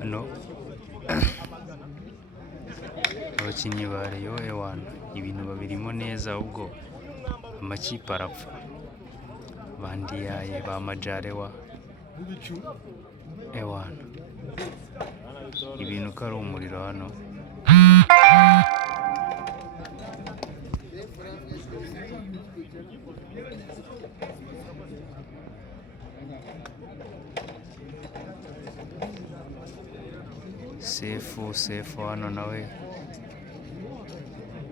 hano abakinnyi ba Rayon ewana ibintu babirimo neza, ahubwo amakipe arapfa. Bandiyaye ba Majarewa ewana ibintu ko ari umuriro hano. Sefu hano nawe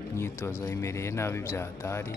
imyitozo imereye nabi byatari.